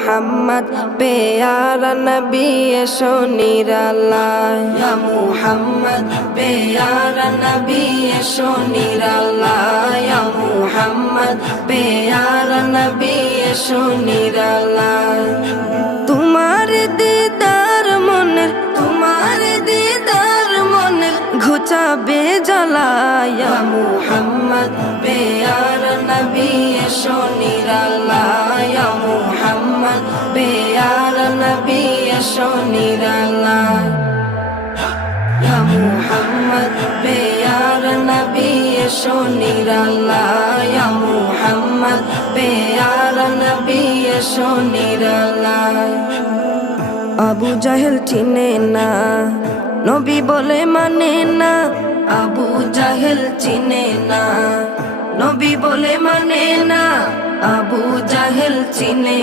মুহাম্মদ প্যারা নবী এসো নিরালায় ইয়া মুহাম্মদ প্যারা নবী এসো নিরালায় ইয়া মুহাম্মদ প্যারা নবী এসো নিরালায় তোমার দিদার মনের ঘুচাবে জ্বালায় ইয়া মুহাম্মদ প্যারা নবী এসো নিরালায় ইয়া মুহাম্মদ প্যারা নবী এসো নিরালায় ইয়া মুহাম্মদ প্যারা নবী এসো নিরালায় ইয়া মুহাম্মদ প্যারা নবী এসো নিরালায় আবু জাহেল চিনে না নবী বলে মানে না আবু জাহেল চিনে না নবী বলে মানে না আবু জাহেল চিনে